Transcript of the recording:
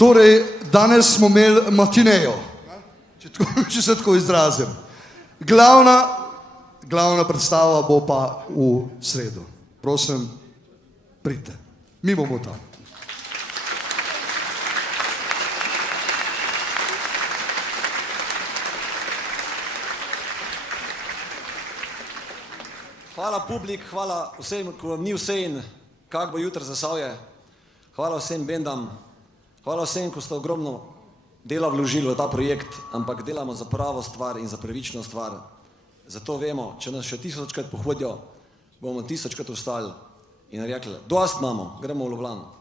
Torej, danes smo imeli matinejo, če se tako izrazim. Glavna predstava bo pa v sredo. Prosim, pridite. Mi bomo tam. Hvala publik, hvala vsem, ko vam ni vse in kak bo jutri Zasavje. Hvala vsem bendam, hvala vsem, ko ste ogromno dela vložili v ta projekt, ampak delamo za pravo stvar in za pravično stvar. Zato vemo, če nas še 1000-krat pohodijo, bomo 1000-krat vstali in rekli, dost imamo, gremo v Ljubljano.